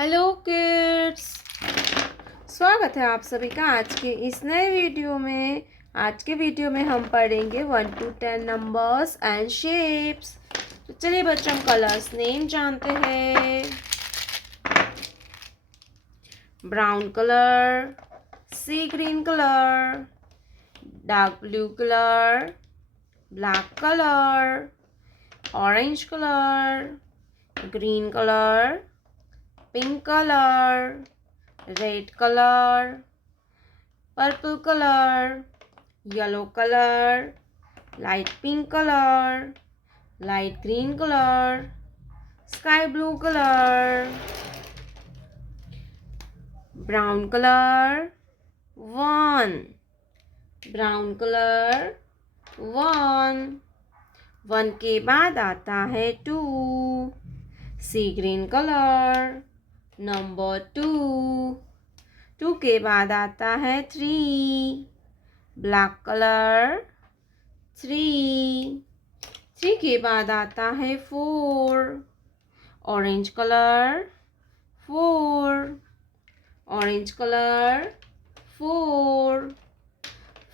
Hello kids, स्वागत है आप सभी का आज के इस नए वीडियो में। आज के वीडियो में हम पढ़ेंगे 1 to 10 नंबर्स एंड शेप्स। तो चलिए बच्चों, हम कलर्स नेम जानते हैं। Brown colour, sea green colour, dark blue colour, black colour, orange colour, green colour, pink color, red color, purple color, yellow color, light pink color, light green color, sky blue color, brown color, 1, brown color, 1, 1 के बाद आता है 2, sea green color, number 2, 2 के बाद आता है 3, black colour, 3, 3 के बाद आता है 4, ऑरेंज कलर, 4, ऑरेंज कलर, 4,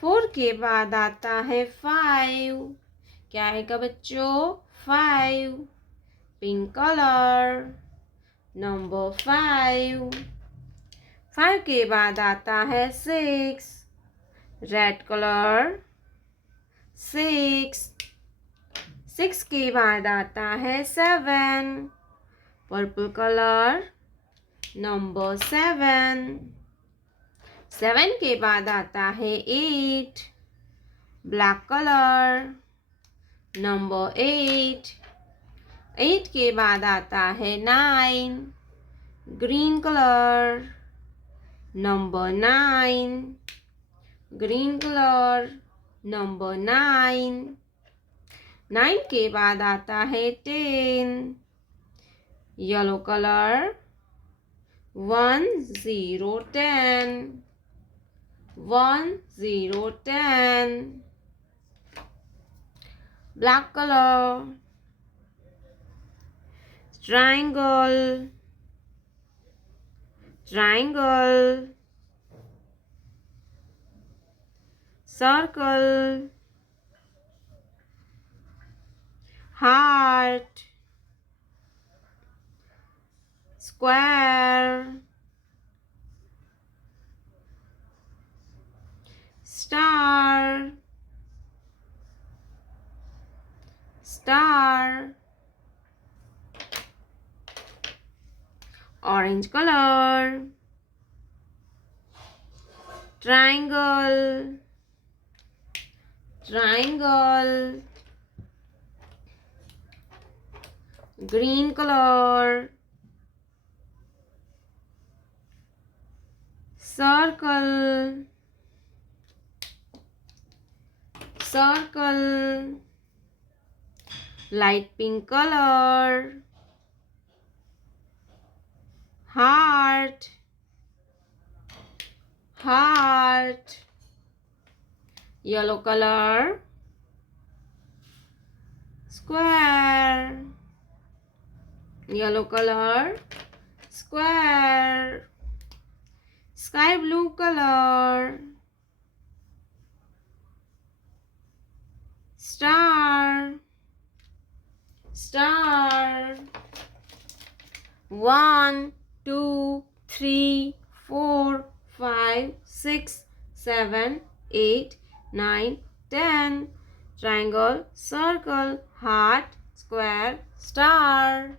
4 के बाद आता है 5, क्या आएगा बच्चों? 5, पिंक कलर, नंबर 5, 5 के बाद आता है 6, रेड कलर, 6, 6 के बाद आता है 7, पर्पल कलर, नंबर 7, 7 के बाद आता है 8, ब्लैक कलर, नंबर 8, 8 के बाद आता है 9, green colour, number 9, green colour, number 9, 9 के बाद आता है 10, yellow colour, 1 0 10, 1 0 10, black colour, triangle, triangle, circle, heart, square, star, star, orange color, triangle, triangle, green color, circle, circle, light pink color, heart, heart, yellow color, square, yellow color, square, sky blue color, star, star, 1 2 3 4 5 6 7 8 9 10, triangle, circle, heart, square, star.